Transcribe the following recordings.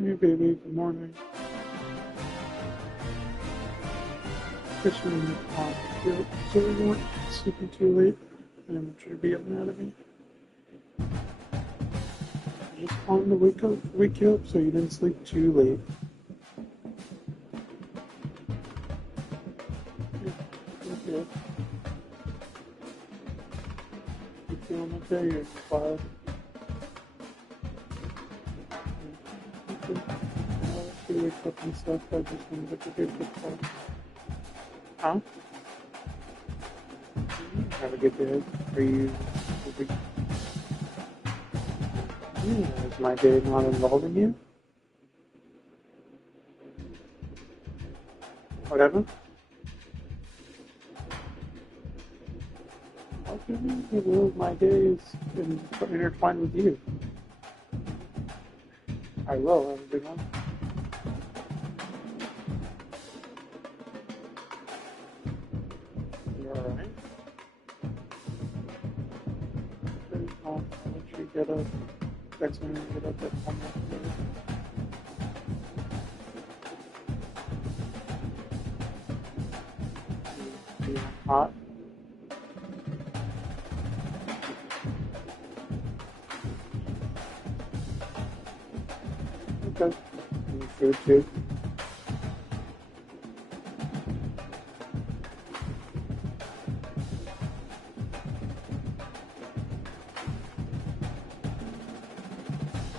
Hey baby, good morning. Christian, so you weren't sleeping too late and should you be up mad at me? I just wanted to wake you up so you didn't sleep too late. Yeah, okay. You feeling okay? You're quiet. Okay. After you wake up and stuff, I just wanted to give you a quick call. Huh? Have a good day. Are you? Yeah, is my day not involving you? Whatever. How can you will my days intertwined with you? I will. Have a good one. You alright? I'll let you get up. Text me when you get up at 1 Are you hot? Okay. And food too.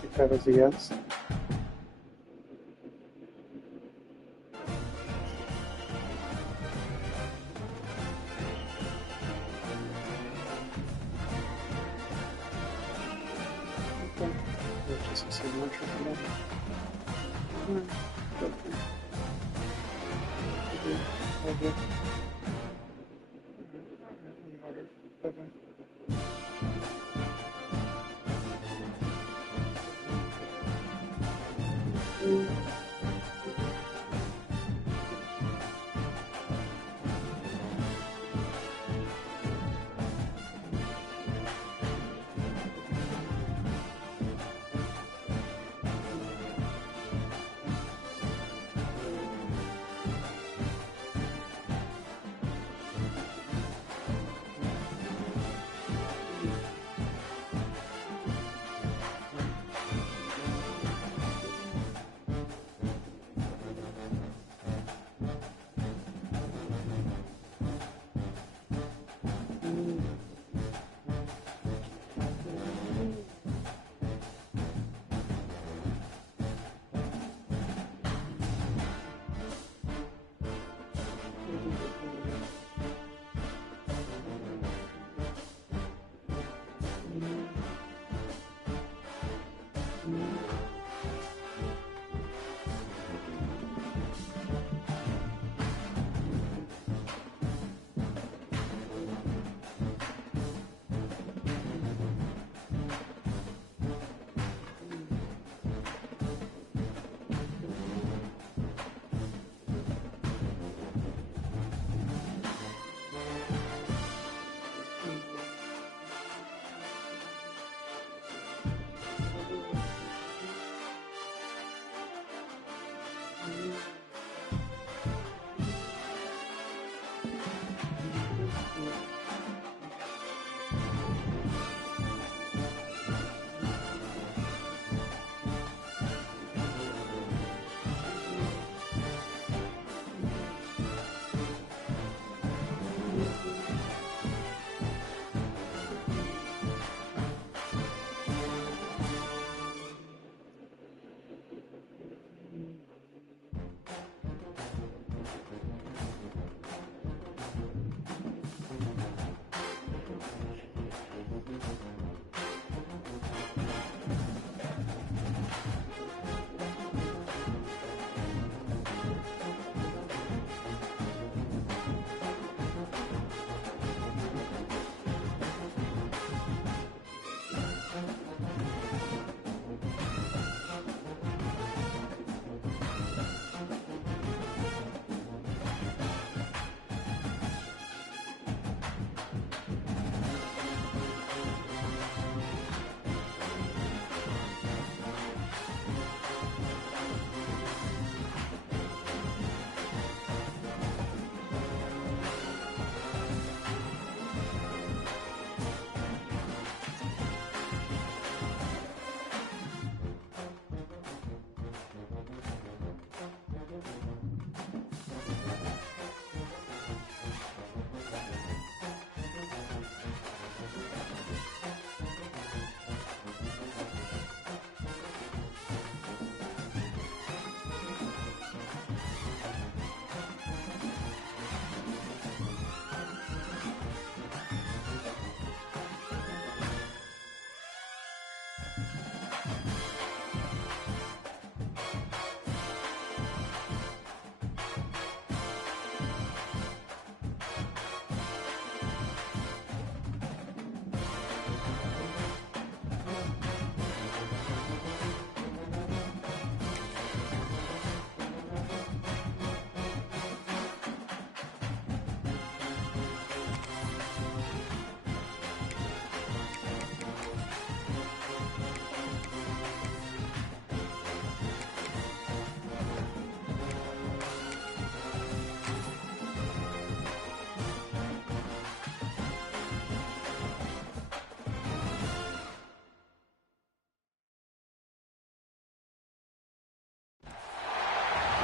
If that is a yes. Okay. That's just a signature for that. Alright. Okay. Okay. Okay. Alright. Bye-bye.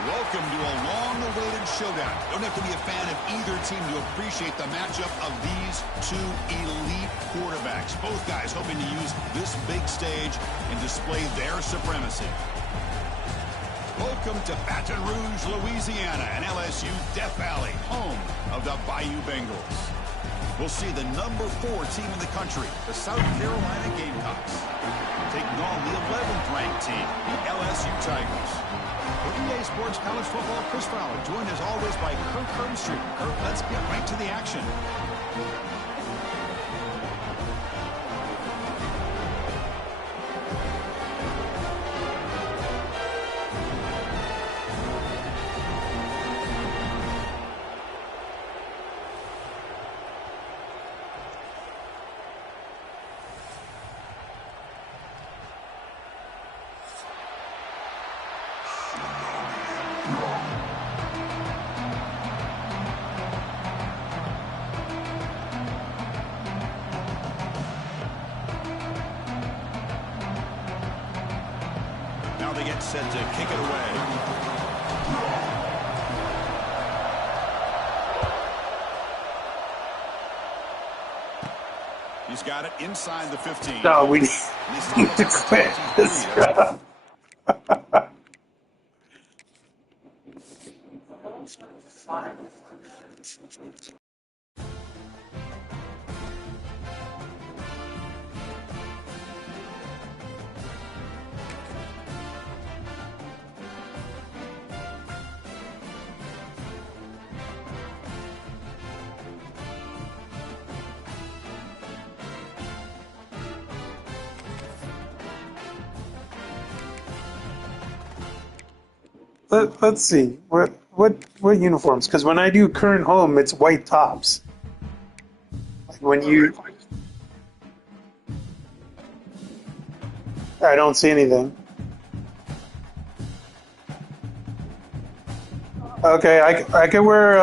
Welcome to a long-awaited showdown. Don't have to be a fan of either team to appreciate the matchup of these two elite quarterbacks. Both guys hoping to use this big stage and display their supremacy. Welcome to Baton Rouge, Louisiana, and LSU Death Valley, home of the Bayou Bengals. We'll see the number 4 team in the country, the South Carolina Gamecocks, taking on the 11th ranked team, the LSU Tigers. For EA Sports College Football, Chris Fowler, joined as always by Kirk Herbstreit. Kirk, let's get right to the action. They get set to kick it away. He's got it inside the 15. No, we need to quit this crap. Let's see what uniforms, because when I do current home, it's white tops. Like when you, I don't see anything. Okay, I can wear.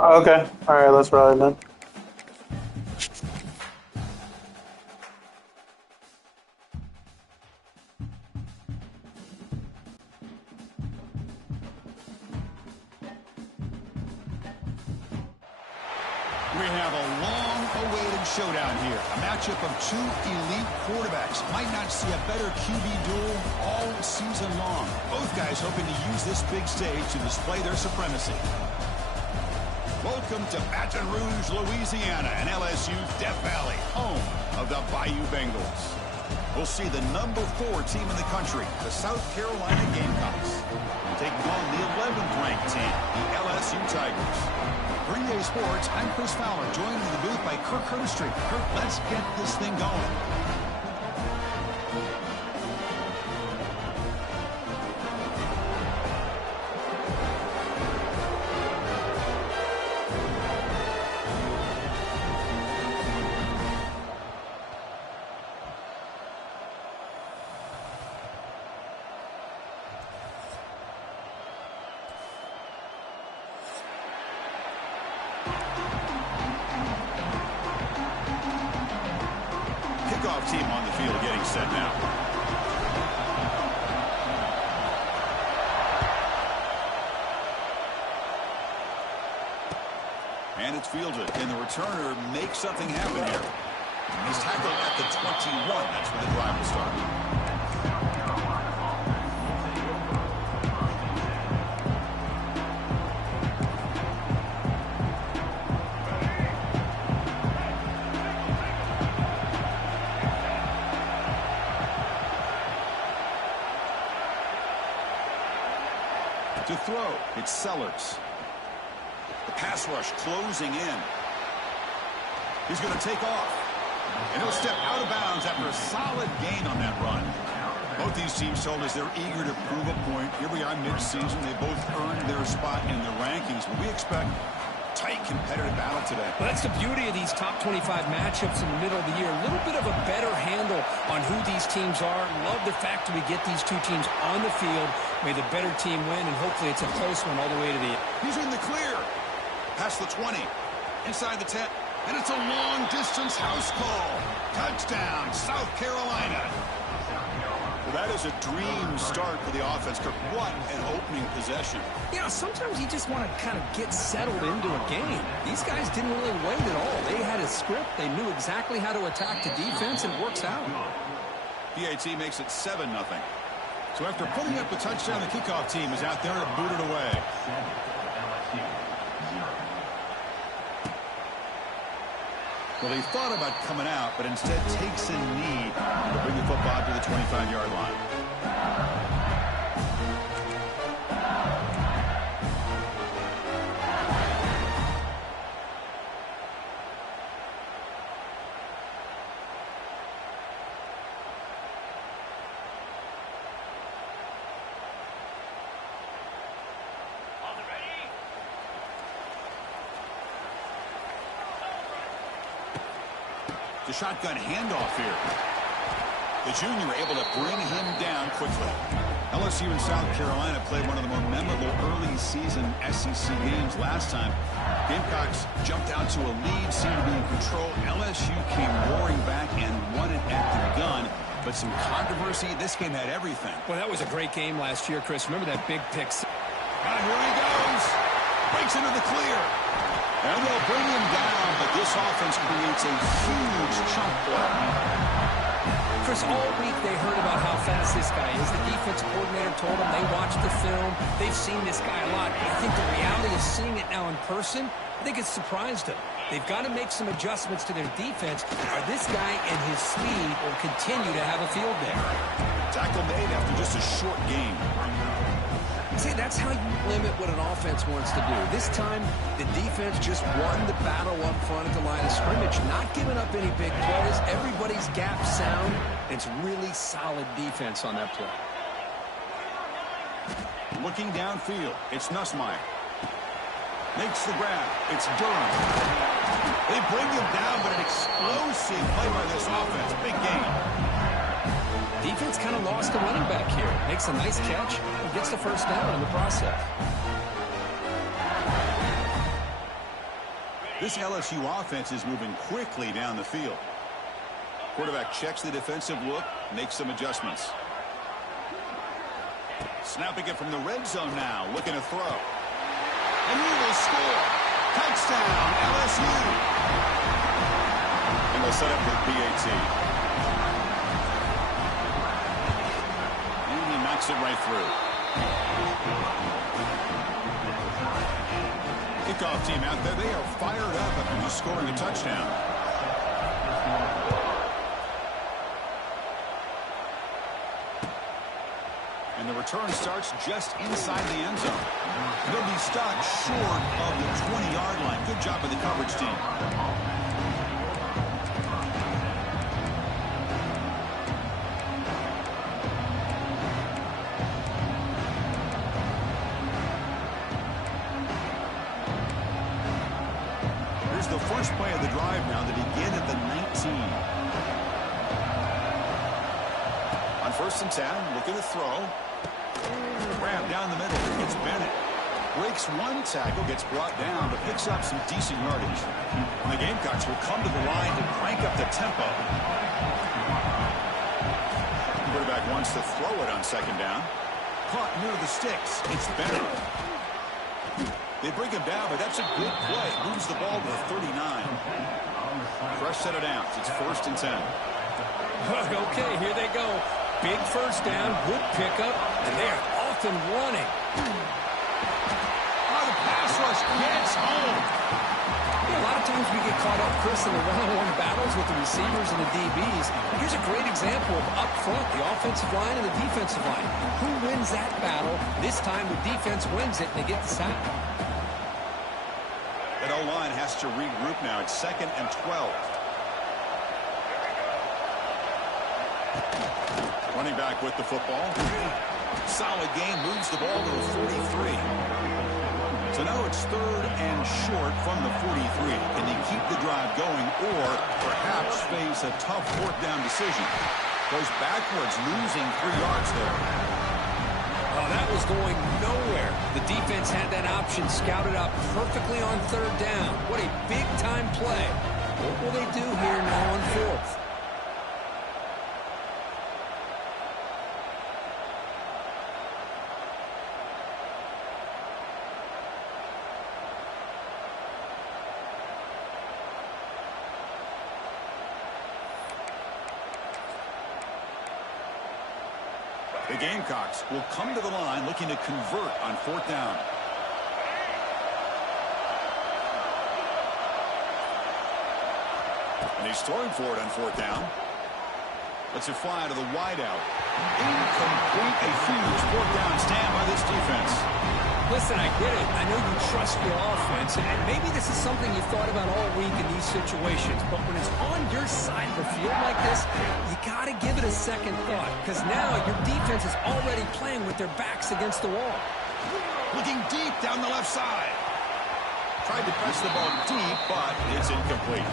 Okay, all right, let's ride then. We have a long-awaited showdown here. A matchup of two elite quarterbacks. Might not see a better QB duel all season long. Both guys hoping to use this big stage to display their supremacy. Welcome to Baton Rouge, Louisiana, and LSU Death Valley, home of the Bayou Bengals. We'll see the number 4 team in the country, the South Carolina Gamecocks, taking on the 11th ranked team, the LSU Tigers. For EA Sports, I'm Chris Fowler, joined in the booth by Kirk Herbstreit. Kirk, let's get this thing going. Kickoff team on the field getting set now. And it's fielded, and the returner makes something happen here. He's tackled at the 21. That's where the drive will start. To throw, it's Sellers. The pass rush closing in. He's going to take off. And he'll step out of bounds after a solid gain on that run. Both these teams told us they're eager to prove a point. Here we are mid-season. They both earned their spot in the rankings. But we expect tight competitive battle today. Well, that's the beauty of these top 25 matchups in the middle of the year. A little bit of a better handle on who these teams are. Love the fact that we get these two teams on the field. May the better team win, and hopefully it's a close one all the way to the end. He's in the clear. Past the 20. Inside the 10. And it's a long-distance house call. Touchdown, South Carolina. The That is a dream start for the offense, Kirk. What an opening possession. Yeah, sometimes you just want to kind of get settled into a game. These guys didn't really wait at all. They had a script. They knew exactly how to attack the defense, and it works out. PAT makes it 7-0. So after putting up the touchdown, the kickoff team is out there to boot it away. Well, he thought about coming out, but instead takes a knee to bring the football to the 25-yard line. The shotgun handoff here. The junior able to bring him down quickly. LSU and South Carolina played one of the more memorable early season SEC games last time. Gamecocks jumped out to a lead, seemed to be in control. LSU came roaring back and won it at the gun. But some controversy. This game had everything. Well, that was a great game last year, Chris. Remember that big pick? And here he goes. Breaks into the clear. And they'll bring him down, but this offense creates a huge chunk play. Chris, all week they heard about how fast this guy is. The defense coordinator told them they watched the film. They've seen this guy a lot. I think the reality of seeing it now in person, I think it's surprised them. They've got to make some adjustments to their defense, or this guy and his speed will continue to have a field day. Tackle made after just a short game. See, that's how you limit what an offense wants to do. This time, the defense just won the battle up front at the line of scrimmage, not giving up any big plays. Everybody's gap sound. It's really solid defense on that play. Looking downfield, it's Nussmeier. Makes the grab. It's Durham. They bring him down, but an explosive play by this offense. Big game. Defense kind of lost the running back here. Makes a nice catch and gets the first down in the process. This LSU offense is moving quickly down the field. Quarterback checks the defensive look, makes some adjustments. Snapping it from the red zone now, looking to throw. And he will score. Touchdown, LSU. And they'll set up with PAT. Knocks it right through. Kickoff team out there. They are fired up after just scoring a touchdown. And the return starts just inside the end zone. They'll be stopped short of the 20-yard line. Good job by the coverage team. The first play of the drive now to begin at the 19. On 1st and 10, looking to throw. Grab down the middle. It's Bennett. Breaks one tackle, gets brought down, but picks up some decent yardage. And the Gamecocks will come to the line to crank up the tempo. The quarterback wants to throw it on 2nd down. Caught near the sticks. It's Bennett. They bring him down, but that's a good play. Moves the ball to the 39. Fresh set of downs. It's 1st and 10. Okay, here they go. Big first down, good pickup, and they are off and running. Oh, the pass rush gets home. A lot of times we get caught up, Chris, in the one-on-one battles with the receivers and the DBs. Here's a great example of up front, the offensive line and the defensive line. Who wins that battle? This time the defense wins it, and they get the sack. That O-line has to regroup now. It's 2nd and 12. Running back with the football. Solid game. Moves the ball to the 43. So now it's 3rd and short from the 43. Can they keep the drive going or perhaps face a tough 4th down decision? Goes backwards, losing 3 yards there. Oh, that was going nowhere. The defense had that option scouted out perfectly on 3rd down. What a big-time play. What will they do here now on 4th? The Gamecocks will come to the line looking to convert on 4th down. And he's throwing for it on 4th down. Lets it fly to the wideout. Incomplete. A huge 4th down stand by this defense. Listen, I get it. I know you trust your offense, and maybe this is something you thought about all week in these situations, but when it's on your side of the field like this, you got to give it a second thought, because now your defense is already playing with their backs against the wall. Looking deep down the left side. Tried to press the ball deep, but it's incomplete.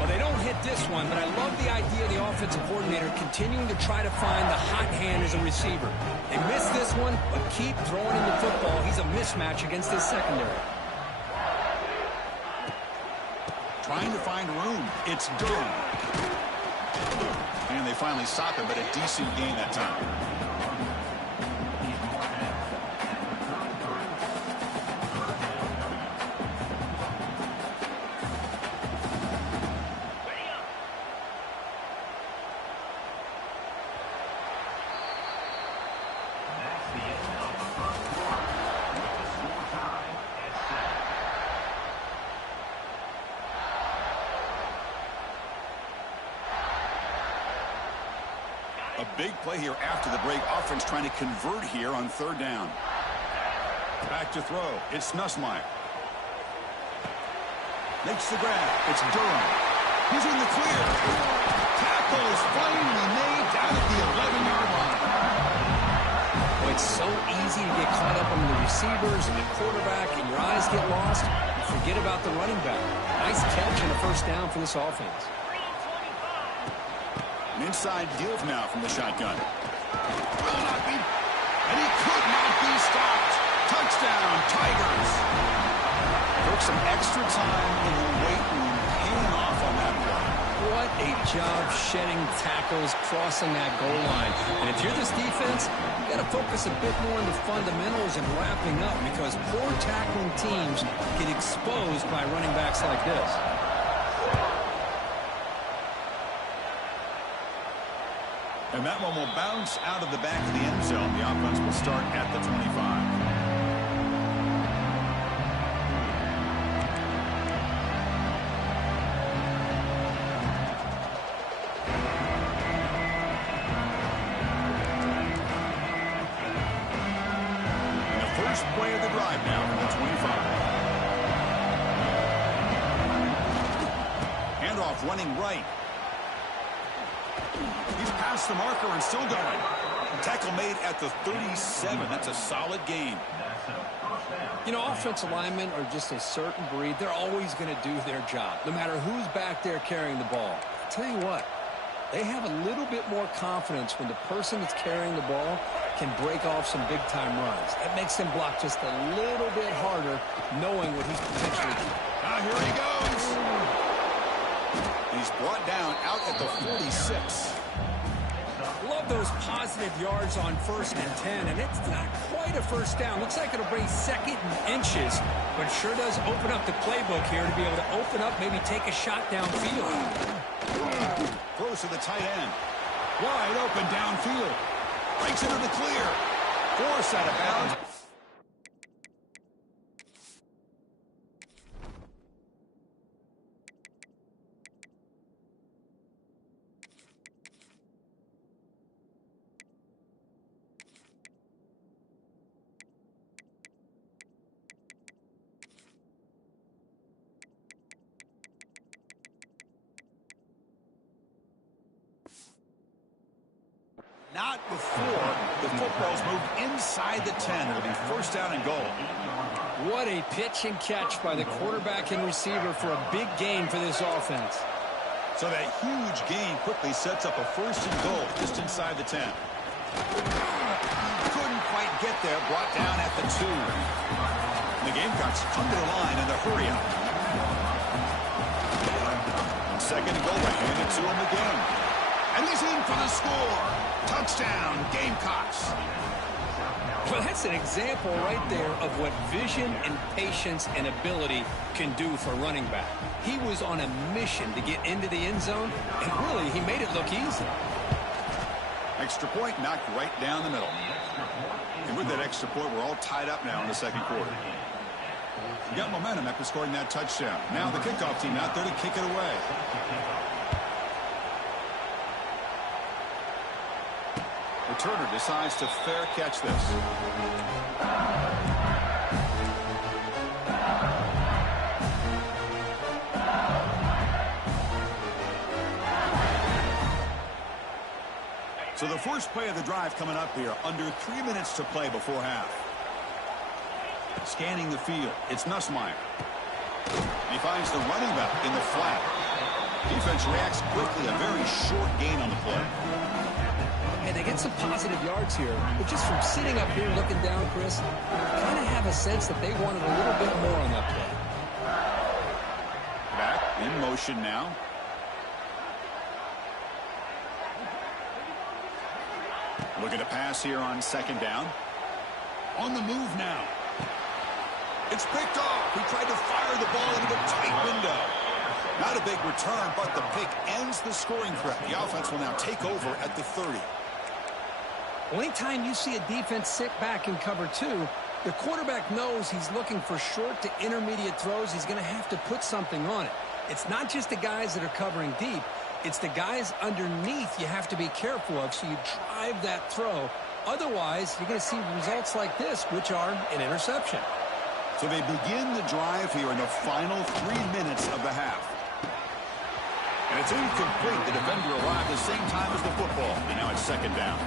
Well, they don't hit this one, but I love the idea of the offensive coordinator continuing to try to find the hot hand as a receiver. They missed this one, but keep throwing him the football. He's a mismatch against his secondary. Trying to find room. It's Durham. And they finally stop him, but a decent gain that time. A big play here after the break. Offense trying to convert here on 3rd down. Back to throw. It's Nussmeier. Makes the grab. It's Durham. He's in the clear. Tackle is finally made down at the 11-yard line. Well, it's so easy to get caught up on the receivers and the quarterback, and your eyes get lost. You forget about the running back. Nice catch and a 1st down for this offense. An inside deal now from the shotgun. Will not be. And he could not be stopped. Touchdown, Tigers. Took some extra time in the weight room paying off on that play. What a job shedding tackles, crossing that goal line. And if you're this defense, you got to focus a bit more on the fundamentals and wrapping up, because poor tackling teams get exposed by running backs like this. And that one will bounce out of the back of the end zone. The offense will start at the 25. First play of the drive now from the 25. Handoff running right. He's past the marker and still going. Tackle made at the 37. That's a solid gain. You know, offensive linemen are just a certain breed. They're always going to do their job, no matter who's back there carrying the ball. I'll tell you what, they have a little bit more confidence when the person that's carrying the ball can break off some big-time runs. That makes them block just a little bit harder, knowing what he's potentially doing. Here he goes. He's brought down out at the 46. Love those positive yards on 1st and 10, and it's not quite a 1st down. Looks like it'll bring 2nd and inches, but sure does open up the playbook here to be able to open up, maybe take a shot downfield. Throws to the tight end. Wide open downfield. Breaks into the clear. Force out of bounds. Not before the football's moved inside the 10. It'll be 1st down and goal. What a pitch and catch by the quarterback and receiver for a big gain for this offense. So that huge gain quickly sets up a 1st and goal just inside the 10. Couldn't quite get there. Brought down at the 2. And the Gamecocks come to the line in the hurry up. 2nd and goal. They hand it to him again. And he's in for the score. Touchdown, Gamecocks. Well, that's an example right there of what vision and patience and ability can do for running back. He was on a mission to get into the end zone, and really, he made it look easy. Extra point knocked right down the middle. And with that extra point, we're all tied up now in the second quarter. We got momentum after scoring that touchdown. Now the kickoff team out there to kick it away. Returner decides to fair catch this. So the first play of the drive coming up here. Under 3 minutes to play before half. Scanning the field. It's Nussmeier. He finds the running back in the flat. Defense reacts quickly. A very short gain on the play. And they get some positive yards here. But just from sitting up here looking down, Chris, I kind of have a sense that they wanted a little bit more on that play. Back in motion now. Looking to pass here on second down. On the move now. It's picked off. He tried to fire the ball into a tight window. Not a big return, but the pick ends the scoring threat. The offense will now take over at the 30. Anytime you see a defense sit back in cover two, the quarterback knows he's looking for short to intermediate throws. He's going to have to put something on it. It's not just the guys that are covering deep. It's the guys underneath you have to be careful of, so you drive that throw. Otherwise, you're going to see results like this, which are an interception. So they begin the drive here in the final 3 minutes of the half. And it's incomplete. The defender arrived at the same time as the football. And now it's second down.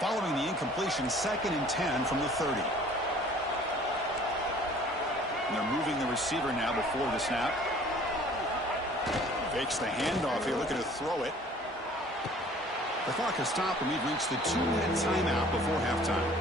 Following the incompletion, 2nd and 10 from the 30. And they're moving the receiver now before the snap. Fakes the handoff here, looking to throw it. The clock has stopped, and we've reached the 2-minute timeout before halftime.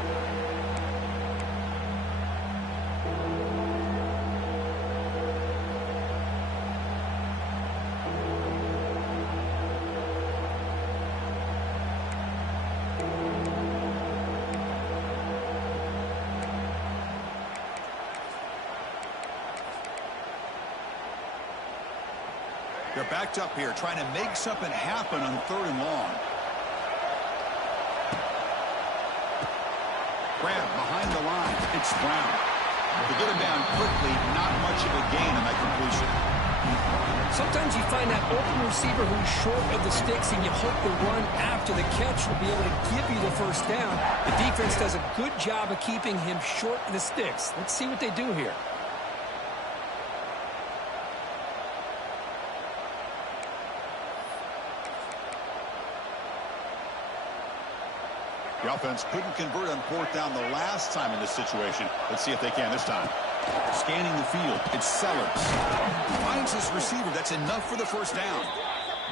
They're backed up here, trying to make something happen on 3rd and long. Grab behind the line. It's Brown. To get him down quickly, not much of a gain on that completion. Sometimes you find that open receiver who's short of the sticks, and you hope the run after the catch will be able to give you the first down. The defense does a good job of keeping him short of the sticks. Let's see what they do here. The offense couldn't convert on 4th down the last time in this situation. Let's see if they can this time. Scanning the field. It's Sellers. Finds his receiver. That's enough for the first down.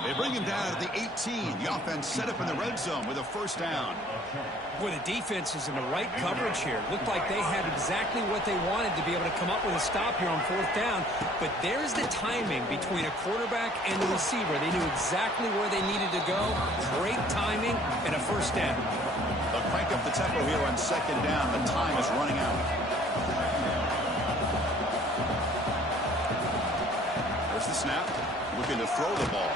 They bring him down at the 18. The offense set up in the red zone with a first down. Boy, the defense is in the right coverage here. Looked like they had exactly what they wanted to be able to come up with a stop here on 4th down. But there's the timing between a quarterback and the receiver. They knew exactly where they needed to go. Great timing and a first down. They'll crank up the tempo here on 2nd down. The time is running out. There's the snap. Looking to throw the ball.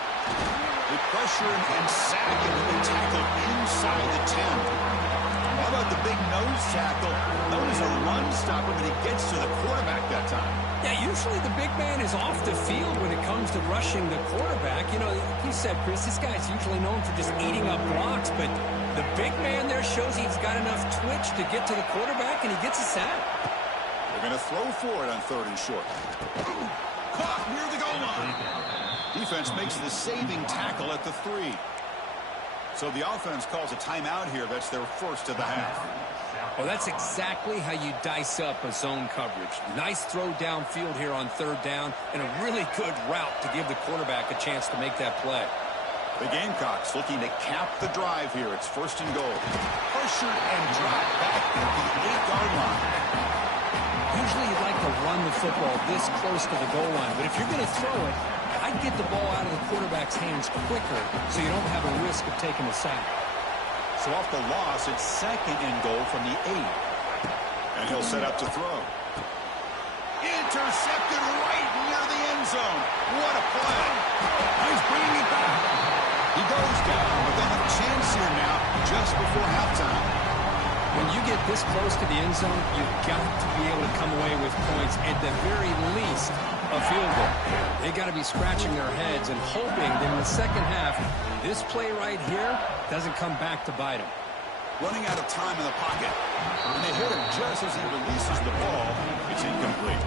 They pressure him and sack him with a tackle inside the 10. How about the big nose tackle? Known as a run stopper, but he gets to the quarterback that time. Yeah, usually the big man is off the field when it comes to rushing the quarterback. You know, like you said, Chris, this guy's usually known for just eating up blocks, but the big man there shows he's got enough twitch to get to the quarterback, and he gets a sack. They're going to throw for it on 3rd and short. Caught near the goal line. Defense makes the saving tackle at the 3. So the offense calls a timeout here. That's their first of the half. Well, that's exactly how you dice up a zone coverage. Nice throw downfield here on 3rd down, and a really good route to give the quarterback a chance to make that play. The Gamecocks looking to cap the drive here. It's 1st and goal. Pressured and dropped back at the 8-yard line. Usually you'd like to run the football this close to the goal line, but if you're going to throw it, I I'd get the ball out of the quarterback's hands quicker so you don't have a risk of taking a sack. So off the loss, it's 2nd and goal from the 8. And he'll set up to throw. Intercepted right near the end zone. What a play. He's bringing it back. He goes down, but they'll have a chance here now just before halftime. When you get this close to the end zone, you've got to be able to come away with points, at the very least a field goal. They got to be scratching their heads and hoping that in the second half, this play right here doesn't come back to bite them. Running out of time in the pocket. And they hit him just as he releases the ball. It's incomplete.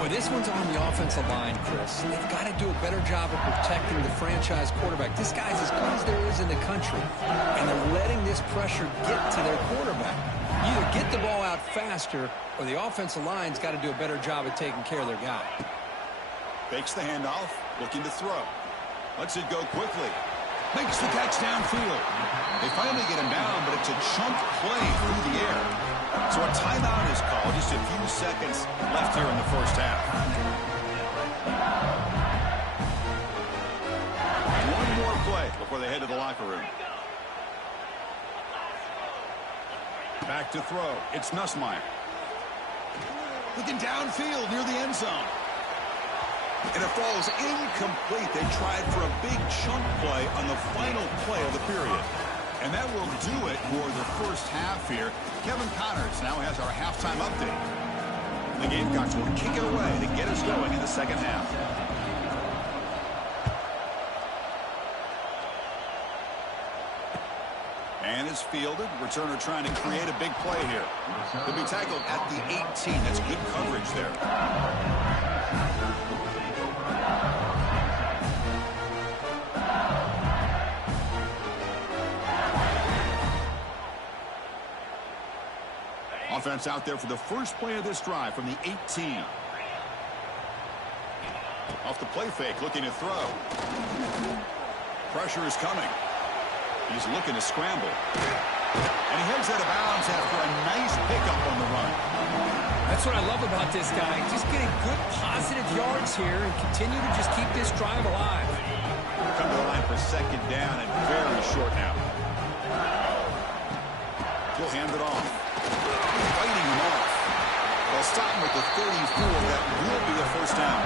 Boy, this one's on the offensive line, Chris. They've got to do a better job of protecting the franchise quarterback. This guy's as good as there is in the country, and they're letting this pressure get to their quarterback. Either get the ball out faster, or the offensive line's got to do a better job of taking care of their guy. Fakes the handoff, looking to throw. Lets it go quickly. Makes the catch downfield. They finally get him down, but it's a chunk play through the air. So a timeout is called. Just a few seconds left here in the first half. One more play before they head to the locker room. Back to throw. It's Nussmeier. Looking downfield near the end zone. And it falls incomplete. They tried for a big chunk play on the final play of the period. And that will do it for the first half here. Kevin Connors now has our halftime update. The Gamecocks will kick it away to get us going in the second half. And is fielded. Returner trying to create a big play here. He'll be tackled at the 18. That's good coverage there. Offense out there for the first play of this drive from the 18. Off the play fake, looking to throw. Pressure is coming. He's looking to scramble. And he heads out of bounds after a nice pickup on the run. That's what I love about this guy. Just getting good positive yards here and continue to just keep this drive alive. Come to the line for 2nd down and very short now. He'll hand it off. Fighting him off. They'll stop him at the 34. That will be a first down.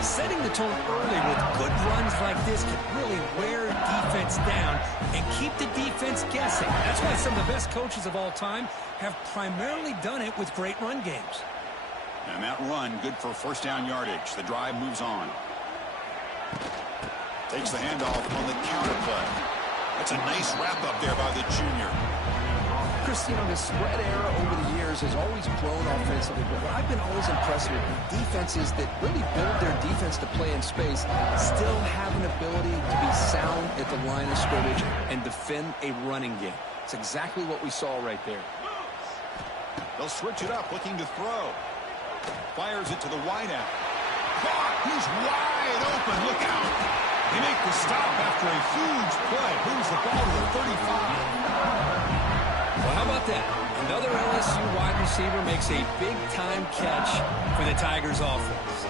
Setting the tone early with good runs like this can really wear defense down and keep the defense guessing. That's why some of the best coaches of all time have primarily done it with great run games. And that run, good for first down yardage. The drive moves on. Takes the handoff on the counter play. That's a nice wrap up there by the junior. Chris, you know, the spread era over the years has always grown offensively, but what I've been always impressed with defenses that really build their defense to play in space still have an ability to be sound at the line of scrimmage and defend a running game. It's exactly what we saw right there. They'll switch it up, looking to throw. Fires it to the wideout. Caught! He's wide open. Look out! They make the stop after a huge play. Moves the ball to the 35. Well, how about that? Another LSU wide receiver makes a big-time catch for the Tigers offense.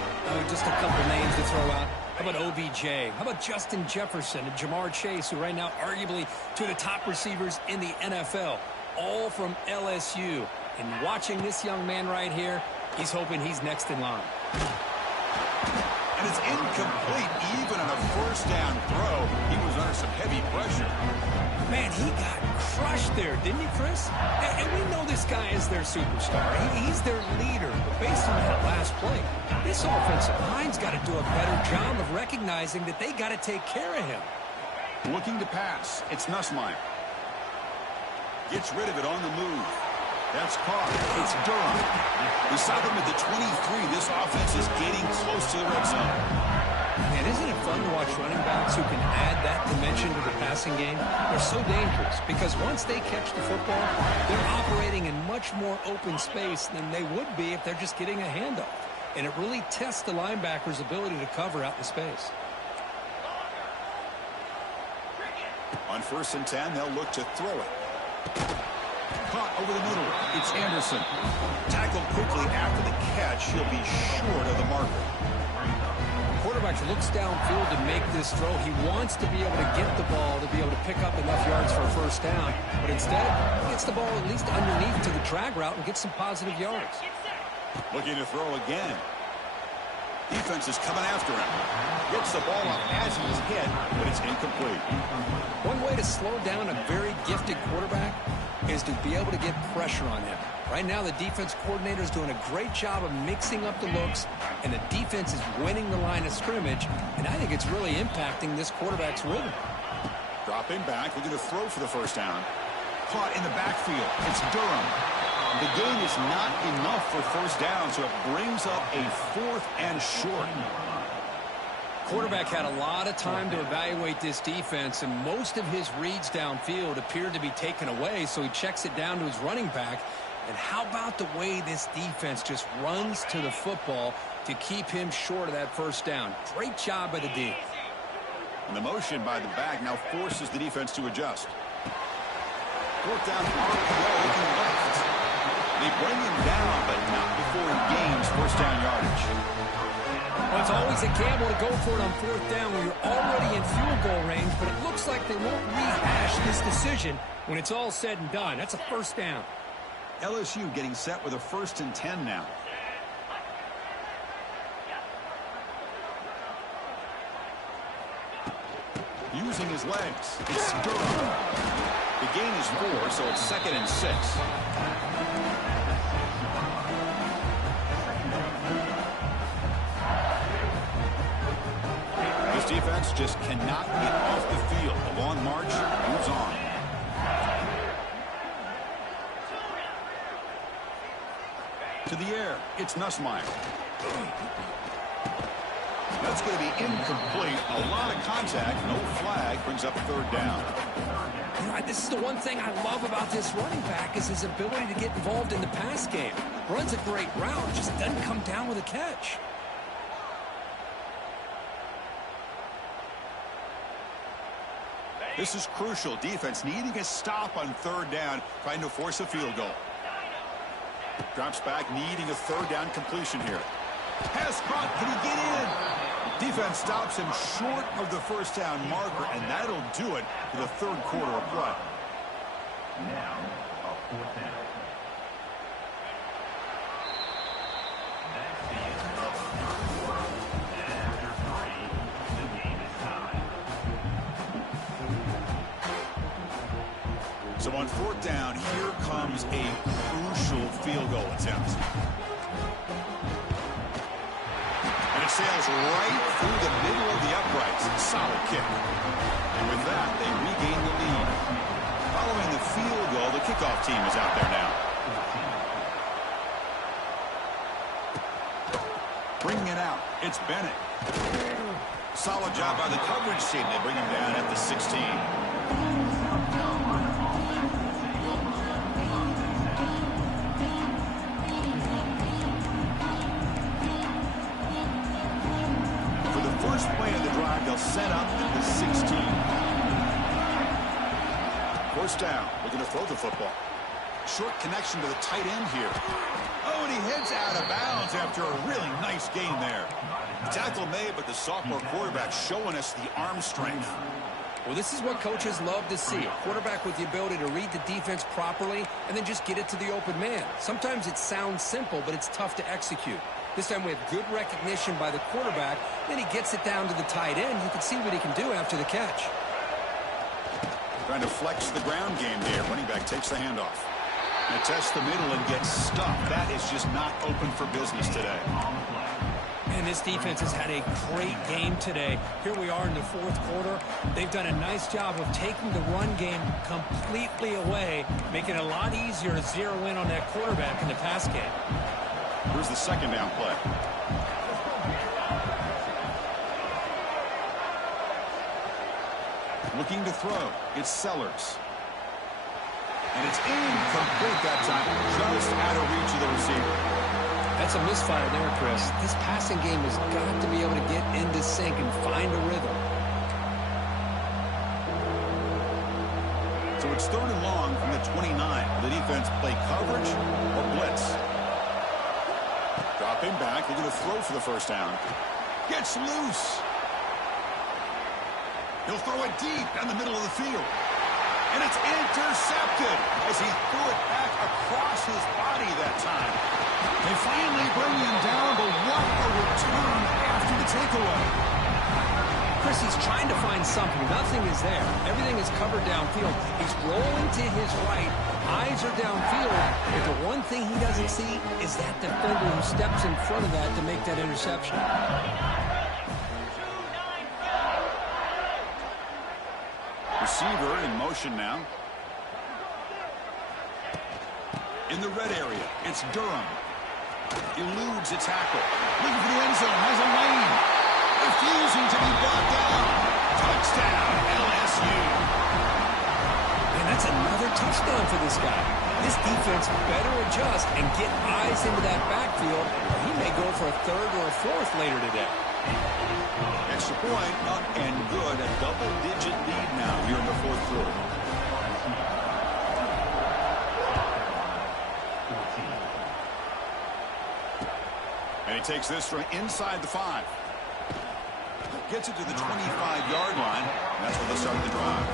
Just a couple names to throw out. How about OBJ? How about Justin Jefferson and Jamar Chase, who right now arguably two of the top receivers in the NFL, all from LSU. And watching this young man right here, he's hoping he's next in line. And it's incomplete even on a first down throw. He was under some heavy pressure. Man, he got crushed there, didn't he, Chris? And we know this guy is their superstar. He's their leader. But based on that last play, this offensive line's got to do a better job of recognizing that they got to take care of him. Looking to pass. It's Nussmeier. Gets rid of it on the move. That's caught. It's Durham. We saw them at the 23. This offense is getting close to the red zone. Man, isn't it fun to watch running backs who can add that dimension to the passing game? They're so dangerous because once they catch the football, they're operating in much more open space than they would be if they're just getting a handoff. And it really tests the linebacker's ability to cover out the space. On 1st and 10, they'll look to throw it. Caught over the middle. It's Anderson. Tackled quickly after the catch. He'll be short of the marker. quarterback looks downfield to make this throw. He wants to be able to get the ball to be able to pick up enough yards for a first down. But instead, he gets the ball at least underneath to the drag route and gets some positive yards. Looking to throw again. Defense is coming after him. Gets the ball up as he's hit, but it's incomplete. One way to slow down a very gifted quarterback is to be able to get pressure on him. Right now, the defense coordinator is doing a great job of mixing up the looks, and the defense is winning the line of scrimmage, and I think it's really impacting this quarterback's rhythm. Dropping back, looking to throw for the first down. Caught in the backfield. It's Durham. The gain is not enough for first down, so it brings up a 4th and short. Quarterback had a lot of time to evaluate this defense, and most of his reads downfield appeared to be taken away, so he checks it down to his running back. And how about the way this defense just runs to the football to keep him short of that first down? Great job by the D. And the motion by the back now forces the defense to adjust. 4th down RPO looking left. They bring him down, but not before he gains first down yardage. Well, it's always a gamble to go for it on 4th down when you're already in field goal range, but it looks like they won't rehash this decision when it's all said and done. That's a first down. LSU getting set with a 1st and 10 now. Using his legs. It's Durham. The gain is 4, so it's 2nd and 6. This defense just cannot get off the field. The long march moves on. To the air, it's Nussmeier. That's going to be incomplete. A lot of contact, no flag, brings up 3rd down. You know, this is the one thing I love about this running back is his ability to get involved in the pass game. Runs a great route, just doesn't come down with a catch. This is crucial. Defense needing a stop on 3rd down, trying to force a field goal. Drops back, needing a 3rd down completion here. Pass caught. Can he get in? Defense stops him short of the first down marker, and that'll do it for the 3rd quarter of play. Now, a 4th down. So on 4th down, here comes a crucial field goal attempt. And it sails right through the middle of the uprights. Solid kick. And with that, they regain the lead. Following the field goal, the kickoff team is out there now. Bringing it out, it's Bennett. Solid job by the coverage team. They bring him down at the 16. They'll set up at the 16. First down. Looking to throw the football. Short connection to the tight end here. Oh, and he heads out of bounds after a really nice gain there. The tackle made, but the sophomore quarterback showing us the arm strength. Well, this is what coaches love to see. A quarterback with the ability to read the defense properly and then just get it to the open man. Sometimes it sounds simple, but it's tough to execute. This time we have good recognition by the quarterback. Then he gets it down to the tight end. You can see what he can do after the catch. Trying to flex the ground game here. Running back takes the handoff. And tests the middle and gets stuffed. That is just not open for business today. And this defense has had a great game today. Here we are in the 4th quarter. They've done a nice job of taking the run game completely away, making it a lot easier to zero in on that quarterback in the pass game. Here's the 2nd down play. Looking to throw. It's Sellers. And it's incomplete that time. Just out of reach of the receiver. That's a misfire there, Chris. This passing game has got to be able to get into sync and find a rhythm. So it's 3rd and long from the 29. Will the defense play coverage or blitz? Dropping back, looking to throw for the first down. Gets loose. He'll throw it deep down the middle of the field. And it's intercepted as he threw it back across his body that time. They finally bring him down, but what a return after the takeaway. Chris, he's trying to find something. Nothing is there. Everything is covered downfield. He's rolling to his right. Eyes are downfield. But the one thing he doesn't see is that defender who steps in front of that to make that interception. Receiver in motion now. In the red area, it's Durham. Eludes a tackle. Looking for the end zone. Has a lane. Refusing to be brought down. Touchdown, LSU. And that's another touchdown for this guy. This defense better adjust and get eyes into that backfield, or he may go for a third or a fourth later today. Extra point up and good. A double-digit lead now here in the fourth quarter. And he takes this from inside the 5. Gets it to the 25-yard line. And that's where they'll start the drive.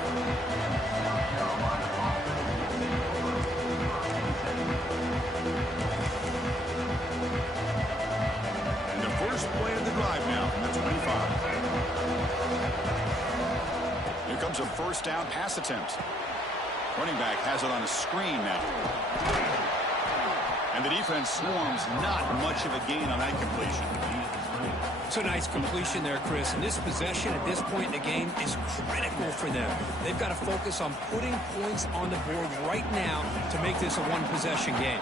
And the first play of the drive now from the 25. Here comes a first down pass attempt. Running back has it on a screen now. And the defense swarms. Not much of a gain on that completion. It's a nice completion there, Chris. And this possession at this point in the game is critical for them. They've got to focus on putting points on the board right now to make this a one-possession game.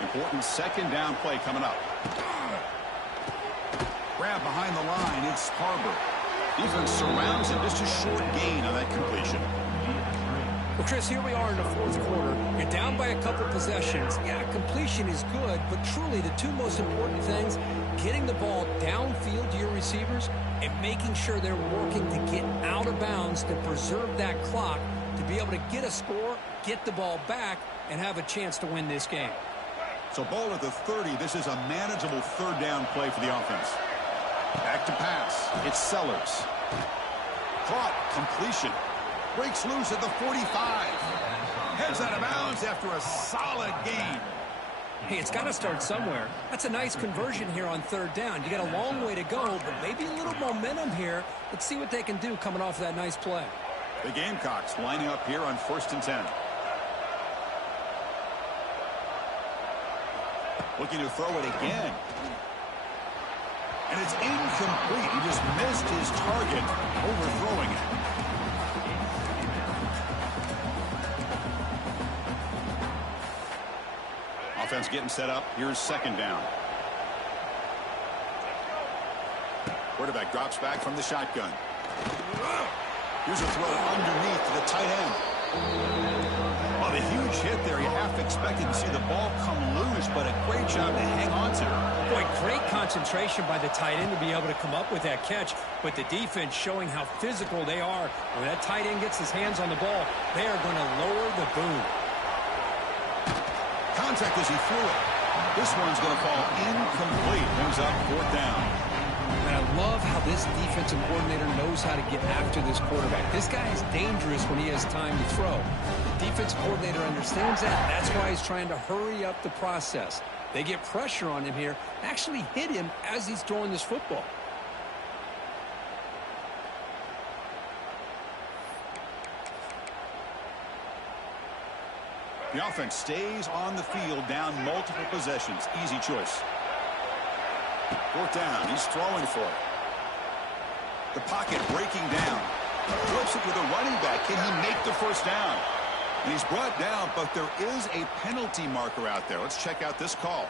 Important second down play coming up. Grab behind the line. It's Harbor. Defense surrounds him. Just a short gain on that completion. Well, Chris, here we are in the fourth quarter. You're down by a couple possessions. Yeah, completion is good, but truly the two most important things, getting the ball downfield to your receivers and making sure they're working to get out of bounds to preserve that clock, to be able to get a score, get the ball back, and have a chance to win this game. So ball at the 30. This is a manageable third down play for the offense. Back to pass. It's Sellers. Caught. Completion. Breaks loose at the 45. Heads out of bounds after a solid gain. Hey, it's got to start somewhere. That's a nice conversion here on third down. You got a long way to go, but maybe a little momentum here. Let's see what they can do coming off that nice play. The Gamecocks lining up here on 1st and 10. Looking to throw it again. And it's incomplete. He just missed his target, overthrowing it. Offense getting set up. Here's second down. Quarterback drops back from the shotgun. Here's a throw underneath to the tight end. Well, the huge hit there. You half expected to see the ball come loose, but a great job to hang on to. Boy, great concentration by the tight end to be able to come up with that catch, but the defense showing how physical they are. When that tight end gets his hands on the ball, they are going to lower the boom. Contact as he threw it. This one's going to fall incomplete. Brings up fourth down. And I love how this defensive coordinator knows how to get after this quarterback. This guy is dangerous when he has time to throw. The defensive coordinator understands that. That's why he's trying to hurry up the process. They get pressure on him here, actually hit him as he's throwing this football. The offense stays on the field down multiple possessions. Easy choice. Fourth down. He's throwing for it. The pocket breaking down. Flips it to the running back. Can he make the first down? And he's brought down, but there is a penalty marker out there. Let's check out this call.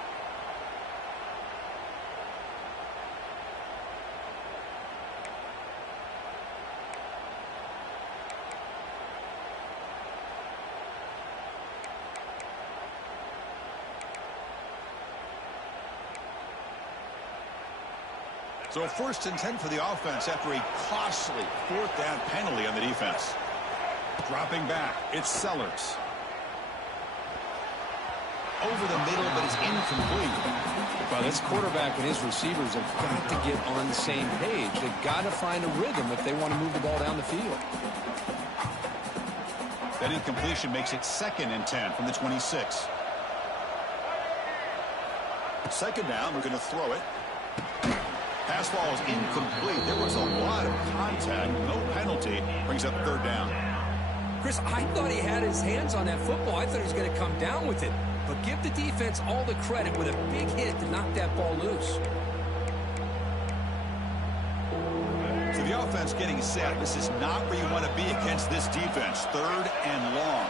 So 1st and 10 for the offense after a costly fourth down penalty on the defense. Dropping back, it's Sellers. over the middle, but is incomplete. Well, this quarterback and his receivers have got to get on the same page. They've got to find a rhythm if they want to move the ball down the field. That incompletion makes it 2nd and 10 from the 26. Second down, we're going to throw it. Pass ball is incomplete. There was a lot of contact. No penalty. Brings up 3rd down. Chris, I thought he had his hands on that football. I thought he was going to come down with it. But give the defense all the credit with a big hit to knock that ball loose. So the offense getting set. This is not where you want to be against this defense. 3rd and long.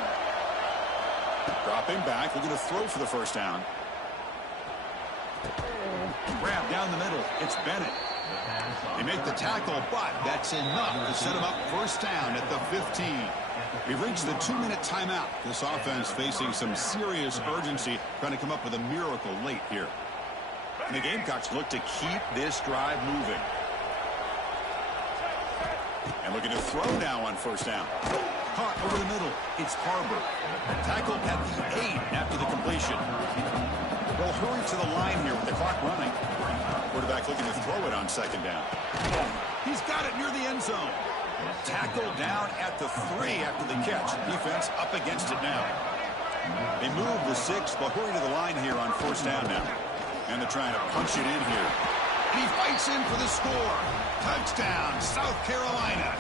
Dropping back. We're going to throw for the 1st down. Grab down the middle. It's Bennett. They make the tackle, but that's enough to set him up 1st down at the 15. We've reached the 2-minute timeout. This offense facing some serious urgency, trying to come up with a miracle late here. And the Gamecocks look to keep this drive moving. And looking to throw now on 1st down. Caught over the middle. It's Harbor. Tackled at the 8 after the completion. They'll hurry to the line here with the clock running. Quarterback looking to throw it on 2nd down. He's got it near the end zone. Tackled down at the 3 after the catch. Defense up against it now. They move the 6. They'll hurry to the line here on 1st down now. And they're trying to punch it in here. And he fights in for the score. Touchdown, South Carolina.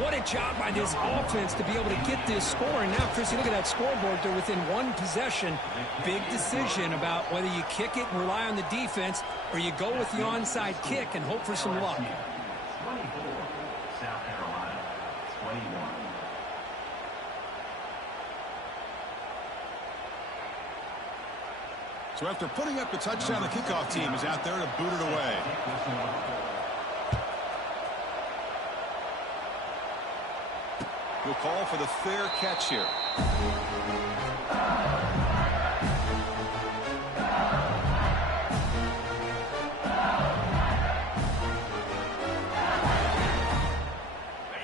What a job by this offense to be able to get this score. And now, Chris, you look at that scoreboard. They're within 1 possession. Big decision about whether you kick it and rely on the defense or you go with the onside kick and hope for some luck. 24, South Carolina, 21. So after putting up the touchdown, the kickoff team is out there to boot it away. We'll call for the fair catch here.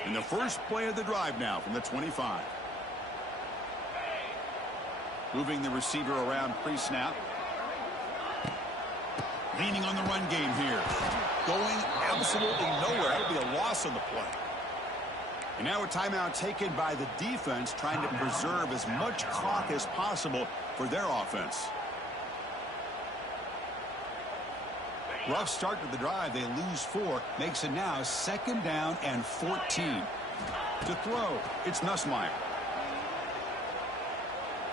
And the first play of the drive now from the 25. Moving the receiver around pre-snap. Leaning on the run game here. Going absolutely nowhere. That would be a loss on the play. And now a timeout taken by the defense, trying to preserve as much clock as possible for their offense. Rough start to the drive. They lose 4. Makes it now 2nd down and 14. To throw, it's Nussmeier.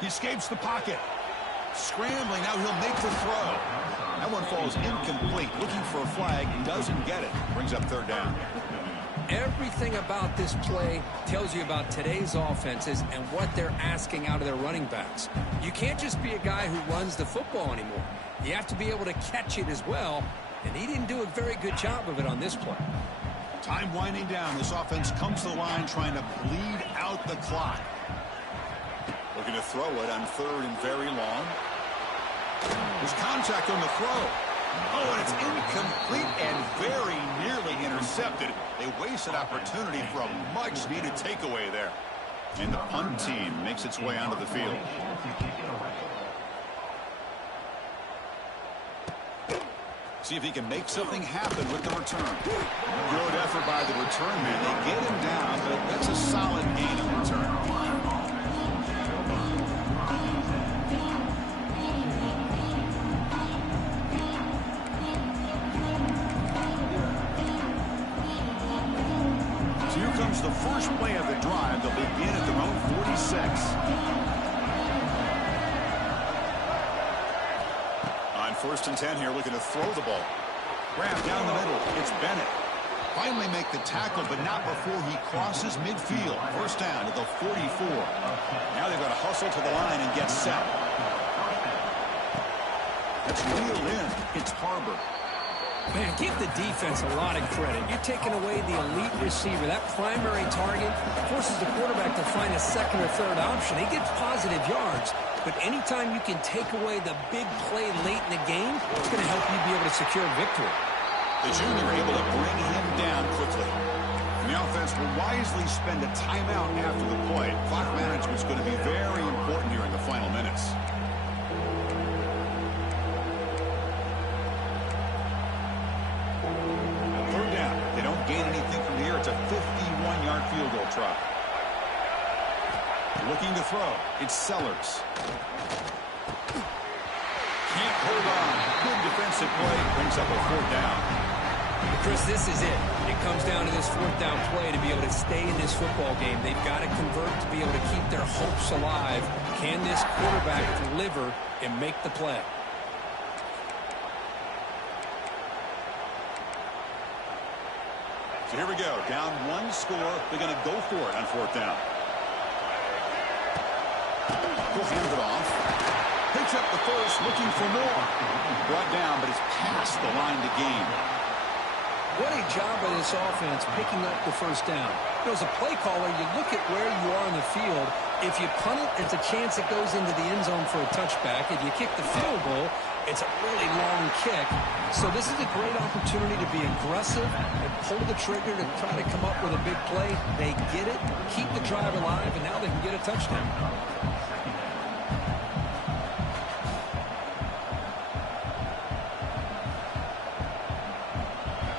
He escapes the pocket. Scrambling, now he'll make the throw. That one falls incomplete. Looking for a flag, doesn't get it. Brings up 3rd down. Everything about this play tells you about today's offenses and what they're asking out of their running backs. You can't just be a guy who runs the football anymore. You have to be able to catch it as well, and he didn't do a very good job of it on this play. Time winding down. This offense comes to the line trying to bleed out the clock. Looking to throw it on 3rd and very long. There's contact on the throw. Oh, and it's incomplete and very nearly intercepted. They wasted opportunity for a much-needed takeaway there. And the punt team makes its way onto the field. See if he can make something happen with the return. Good effort by the return man. They get him down, but that's a solid gain on return. Comes the first play of the drive. They'll begin at their own 46. On 1st and 10 here, looking to throw the ball. Grab down the middle. It's Bennett. Finally make the tackle, but not before he crosses midfield. 1st down at the 44. Now they've got to hustle to the line and get set. It's reeled in. It's Harbor. Man, give the defense a lot of credit. You're taking away the elite receiver. That primary target forces the quarterback to find a 2nd or 3rd option. He gets positive yards, but anytime you can take away the big play late in the game, it's going to help you be able to secure victory. The junior able to bring him down quickly. And the offense will wisely spend a timeout after the play. Clock management is going to be very important here in the final minutes. Looking to throw. It's Sellers. Can't hold on. Good defensive play. Brings up a 4th down. Chris, this is it. It comes down to this 4th down play to be able to stay in this football game. They've got to convert to be able to keep their hopes alive. Can this quarterback deliver and make the play? So here we go. Down 1 score. They're going to go for it on 4th down. He'll hand it off. Picks up the first, looking for more. Brought down, but it's past the line to gain. What a job by this offense picking up the 1st down. You know, as a play caller, you look at where you are in the field. If you punt it, it's a chance it goes into the end zone for a touchback. If you kick the field goal, it's a really long kick. So this is a great opportunity to be aggressive and pull the trigger to try to come up with a big play. They get it, keep the drive alive, and now they can get a touchdown.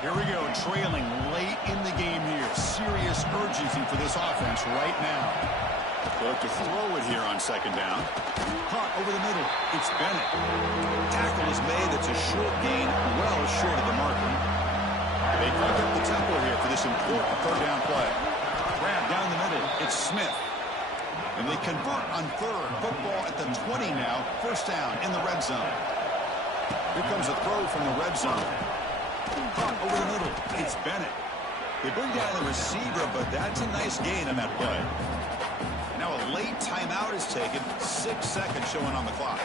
Here we go, trailing late in the game here. Serious urgency for this offense right now. They'll have to throw it here on 2nd down. Caught over the middle. It's Bennett. Tackle is made. That's a short gain, well short of the marker. They crank up the tempo here for this important 3rd down play. Grab down the middle. It's Smith. And they convert on 3rd. Football at the 20 now. 1st down in the red zone. Here comes a throw from the red zone. Caught over the middle. It's Bennett. They bring down the receiver, but that's a nice gain on that play. Now a late timeout is taken. 6 seconds showing on the clock.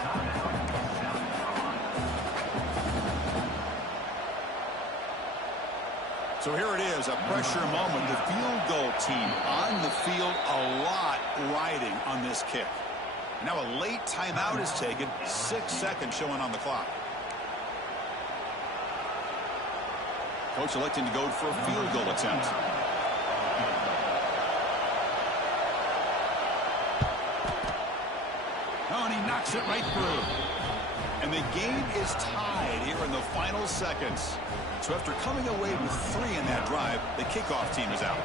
So here it is, a pressure moment. The field goal team on the field, a lot riding on this kick. Now a late timeout is taken. 6 seconds showing on the clock. Coach electing to go for a field goal attempt. Oh, and he knocks it right through. And the game is tied here in the final seconds. So after coming away with 3 in that drive, the kickoff team is out.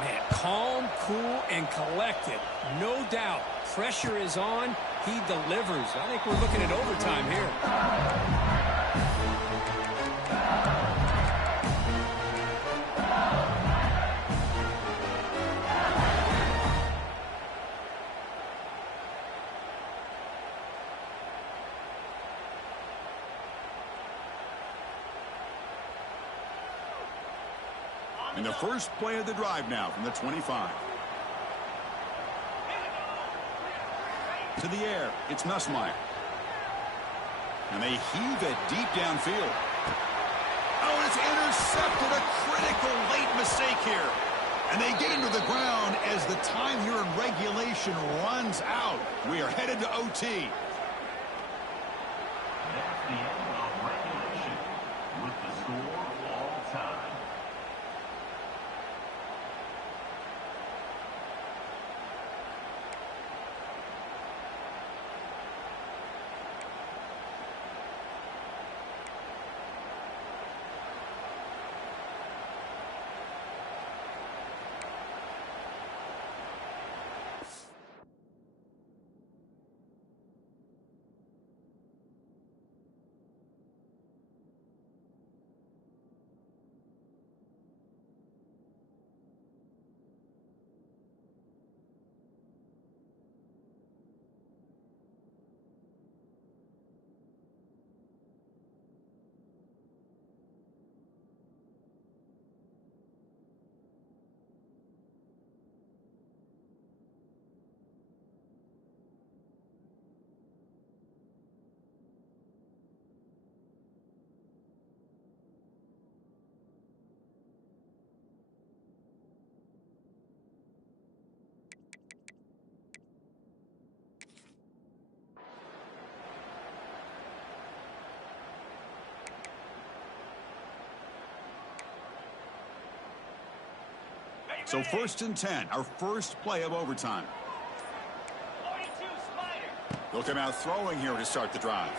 Man, calm, cool, and collected. No doubt. Pressure is on. He delivers. I think we're looking at overtime here. And the first play of the drive now from the 25. To the air, it's Nussmeier. And they heave it deep downfield. Oh, it's intercepted. A critical late mistake here. And they get into the ground as the time here in regulation runs out. We are headed to OT. That's the end of regulation with the score all time. So 1st and 10, our first play of overtime. They'll come out throwing here to start the drive.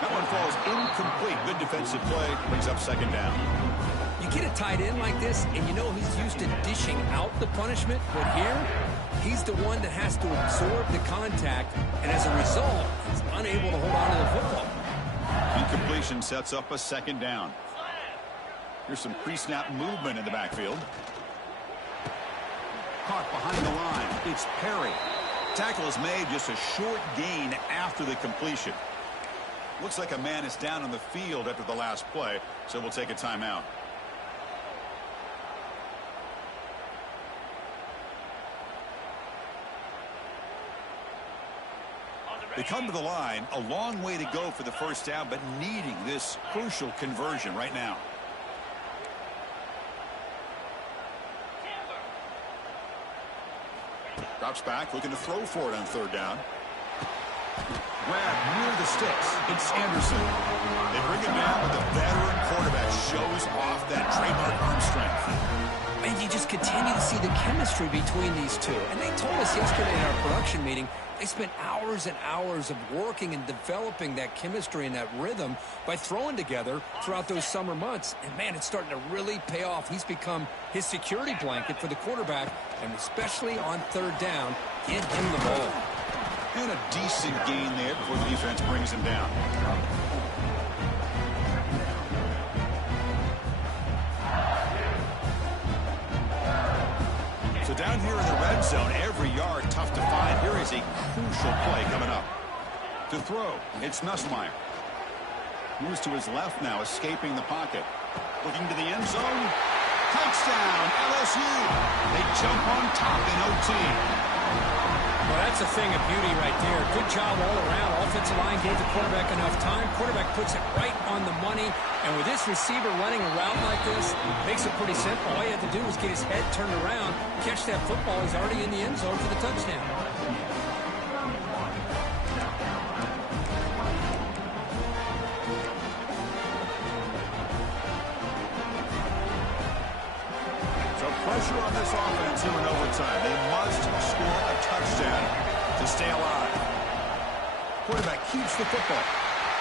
That one falls incomplete. Good defensive play. Brings up 2nd down. You get a tight end like this, and you know he's used to dishing out the punishment, but here, he's the one that has to absorb the contact, and as a result, he's unable to hold on to the football. Incompletion sets up a second down. Here's some pre-snap movement in the backfield. Caught behind the line. It's Perry. Tackle is made, just a short gain after the completion. Looks like a man is down on the field after the last play, so we'll take a timeout. They come to the line, a long way to go for the first down, but needing this crucial conversion right now. Drops back, looking to throw for it on third down. Grab near the sticks. It's Anderson. They bring him down, but the veteran quarterback shows off that trademark arm strength. And you just continue to see the chemistry between these two. And they told us yesterday in our production meeting, they spent hours and hours of working and developing that chemistry and that rhythm by throwing together throughout those summer months. And, man, it's starting to really pay off. He's become his security blanket for the quarterback, and especially on third down, get him the ball. And a decent gain there before the defense brings him down. So down here in the red zone, every yard tough to find. Here is a crucial play coming up. To throw, it's Nussmeier. Moves to his left now, escaping the pocket. Looking to the end zone. Touchdown, LSU. They jump on top in OT. Well, that's a thing of beauty right there. Good job all around. Offensive line gave the quarterback enough time. Quarterback puts it right on the money. And with this receiver running a route like this, makes it pretty simple. All you have to do is get his head turned around, catch that football. He's already in the end zone for the touchdown. Pressure on this offense here in overtime. They must score a touchdown to stay alive. Quarterback keeps the football.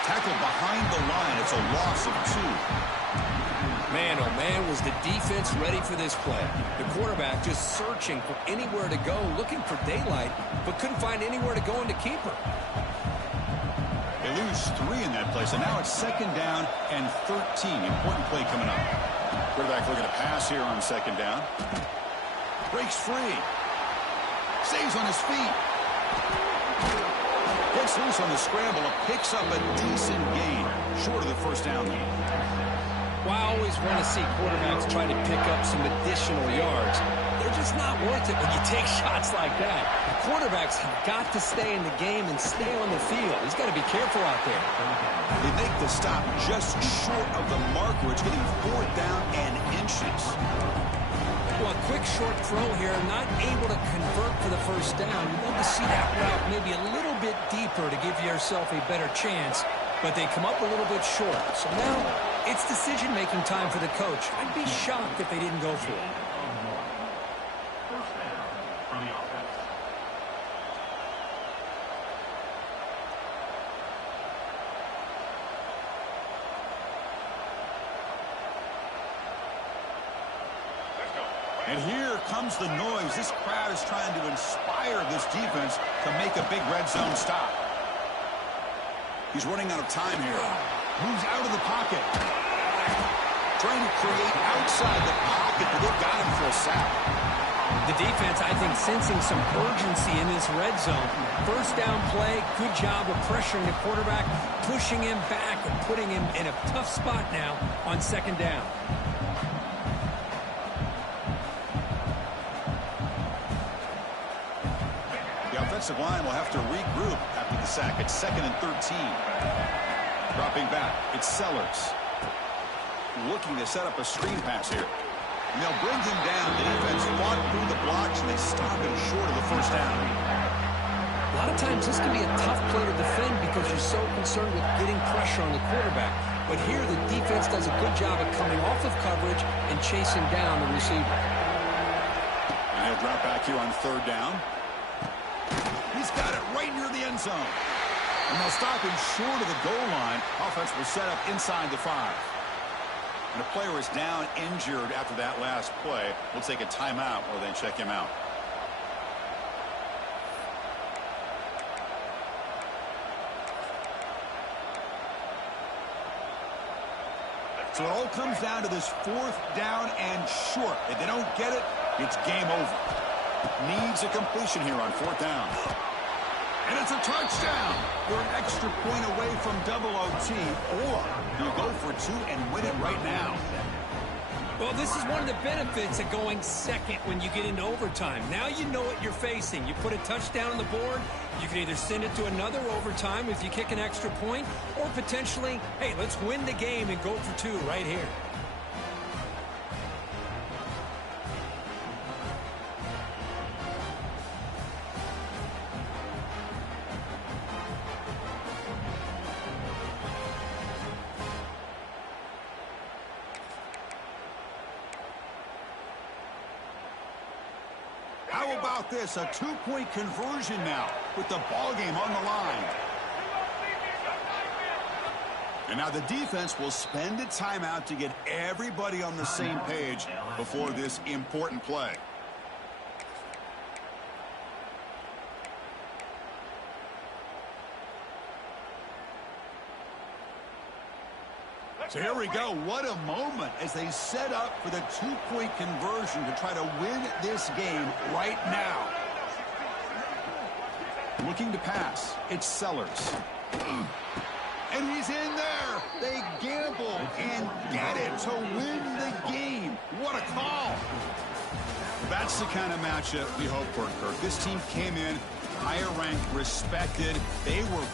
Tackle behind the line. It's a loss of 2. Man, oh man, was the defense ready for this play. The quarterback just searching for anywhere to go, looking for daylight, but couldn't find anywhere to go into keeper. They lose 3 in that play, so now it's second down and 13. Important play coming up. Quarterback looking to pass here on second down. Breaks free. Stays on his feet. Gets loose on the scramble and picks up a decent gain. Short of the first down lead. Well, I always want to see quarterbacks try to pick up some additional yards. They're just not worth it when you take shots like that. Quarterbacks have got to stay in the game and stay on the field. He's got to be careful out there. They make the stop just short of the marker. It's getting 4th down and inches. Well, a quick short throw here, not able to convert for the first down. You'd love to see that route maybe a little bit deeper to give yourself a better chance, but they come up a little bit short. So now it's decision-making time for the coach. I'd be shocked if they didn't go for it. First down for the offense. And here comes the noise. This crowd is trying to inspire this defense to make a big red zone stop. He's running out of time here. Moves out of the pocket. Trying to create outside the pocket, but they've got him for a sack. The defense, I think, sensing some urgency in this red zone. First down play, good job of pressuring the quarterback, pushing him back and putting him in a tough spot now on second down. Offensive line will have to regroup after the sack. It's 2nd and 13. Dropping back, it's Sellers. Looking to set up a screen pass here. And they'll bring him down. The defense fought through the blocks, and they stop him short of the first down. A lot of times this can be a tough play to defend because you're so concerned with getting pressure on the quarterback. But here the defense does a good job of coming off of coverage and chasing down the receiver. And he'll drop back here on third down. He's got it right near the end zone. And they'll stop him short of the goal line. Offense will set up inside the 5. And a player is down injured after that last play. We'll take a timeout or then check him out. So it all comes down to this 4th down and short. If they don't get it, it's game over. Needs a completion here on 4th down. And it's a touchdown. You're an extra point away from double OT, or you go for 2 and win it right now. Well, this is one of the benefits of going second when you get into overtime. Now you know what you're facing. You put a touchdown on the board, you can either send it to another overtime if you kick an extra point, or potentially, hey, let's win the game and go for 2 right here. How about this? A 2-point conversion now with the ball game on the line. And now the defense will spend a timeout to get everybody on the same page before this important play. So here we go. What a moment as they set up for the 2-point conversion to try to win this game right now. Looking to pass. It's Sellers. And he's in there. They gamble and get it to win the game. What a call. That's the kind of matchup we hope for, Kirk. This team came in higher ranked, respected. They were